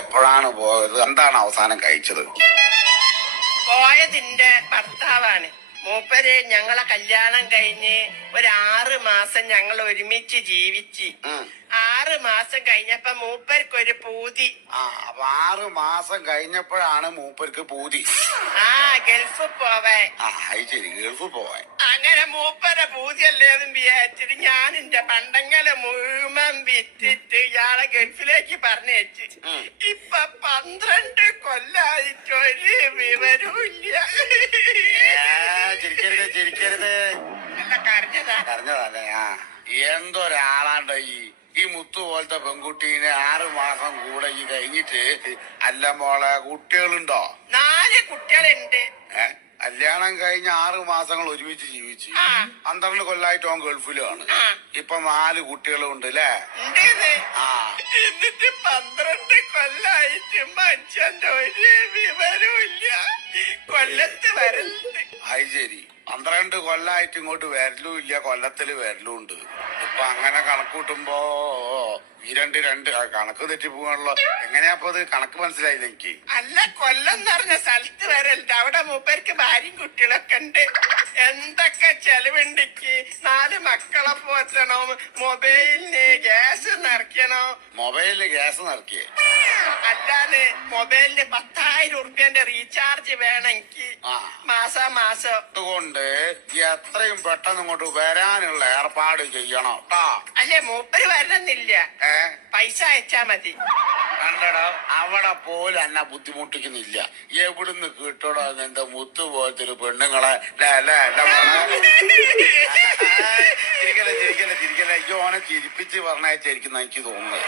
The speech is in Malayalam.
എപ്പോഴാണ് പോയത്? എന്താണ് അവസാനം കഴിച്ചത്? പോയതിന്റെ ഭർത്താവാണ്. മൂപ്പര് ഞങ്ങളെ കല്യാണം കഴിഞ്ഞ് 6 മാസം ഞങ്ങൾ ഒരുമിച്ച് ജീവിച്ച്. 6 മാസം കഴിഞ്ഞപ്പോ മൂപ്പർക്കൊരു പൂതി. അപ്പൊ 6 മാസം കഴിഞ്ഞപ്പോഴാണ് മൂപ്പർക്ക് പൂതി. ഗൾഫ് പോവാൻ. ശരി, ഗൾഫ് പോവാൻ. അങ്ങനെ മൂപ്പരെ പൂതിയല്ലേന്നും വിചാരിച്ചിട്ട് ഞാൻ എന്റെ പണ്ടങ്ങളെ മുഴുവൻ വിറ്റിട്ട് ഇയാളെ ഗൾഫിലേക്ക് പറഞ്ഞയച്ച്. ഇപ്പൊ 12 കൊല്ലായിട്ട് ഒരു വിവരവും ഇല്ല. ചിരിക്കരുത്. കരഞ്ഞതല്ലേ? എന്തൊരാളാണ്ട് ഈ മുത്തു പോലത്തെ പെൺകുട്ടീനെ 6 മാസം കൂടെ ഈ കഴിഞ്ഞിട്ട്. അല്ല മോളെ, കുട്ടികളുണ്ടോ? 4 കുട്ടികളുണ്ട്. കല്യാണം കഴിഞ്ഞ 6 മാസങ്ങൾ ഒരുമിച്ച് ജീവിച്ച് 12 കൊല്ലായിട്ട് ഓൻ ഗൾഫിലാണ്. ഇപ്പൊ 4 കുട്ടികളും ഉണ്ട് അല്ലേ? എന്നിട്ട് 12 കൊല്ലായിട്ട് മനുഷ്യന്റെ ഒരു വിവരവും ഇല്ല. കൊല്ലത്ത് വരലുണ്ട്. ശരി, 12 കൊല്ലായിട്ട് ഇങ്ങോട്ട് വരലും ഇല്ല, കൊല്ലത്തില് വരലും ഉണ്ട്. ഇപ്പൊ അങ്ങനെ കണക്കൂട്ടുമ്പോ ഈ രണ്ട് കണക്ക് തെറ്റിപ്പോകാണല്ലോ. എങ്ങനെയാപ്പോ അത് കണക്ക് മനസ്സിലായില്ല എനിക്ക്. അല്ല, കൊല്ലം എന്ന് പറഞ്ഞ സ്ഥലത്ത് വരലുണ്ട്. അവിടെ മൂപ്പർക്ക് ഭാര്യയും കുട്ടികളൊക്കെ ഉണ്ട്. എന്തൊക്കെ ചെലവുണ്ടിക്ക്. 4 മക്കളെ പോറ്റണോ, മൊബൈലിന് ഗ്യാസ് നിറയ്ക്കണോ. മൊബൈലില് ഗ്യാസ് നിറക്കിയേ? അല്ലാതെ മൊബൈലിന് 10,000 ഉറുപ്പ്യന്റെ റീചാർജ് വേണമെങ്കിൽ മാസം. അതുകൊണ്ട് എത്രയും പെട്ടെന്ന് ഇങ്ങോട്ട് വരാനുള്ള ഏർപ്പാട് ചെയ്യണം കേട്ടോ. അല്ലേ, മൂപ്പര് വരണമെന്നില്ല, പൈസ അയച്ചാ മതി. കണ്ടടോ, അവിടെ പോലും എന്നെ ബുദ്ധിമുട്ടിക്കുന്നില്ല. എവിടുന്ന് കിട്ടടോ എന്താ മുത്തു പോലത്തെ ഒരു പെണ്ണുങ്ങളെ? ചിരിക്കല്ലേ, അയ്യോ, ഓനെ ചിരിപ്പിച്ച് പറഞ്ഞയച്ചായിരിക്കും എനിക്ക് തോന്നുന്നത്.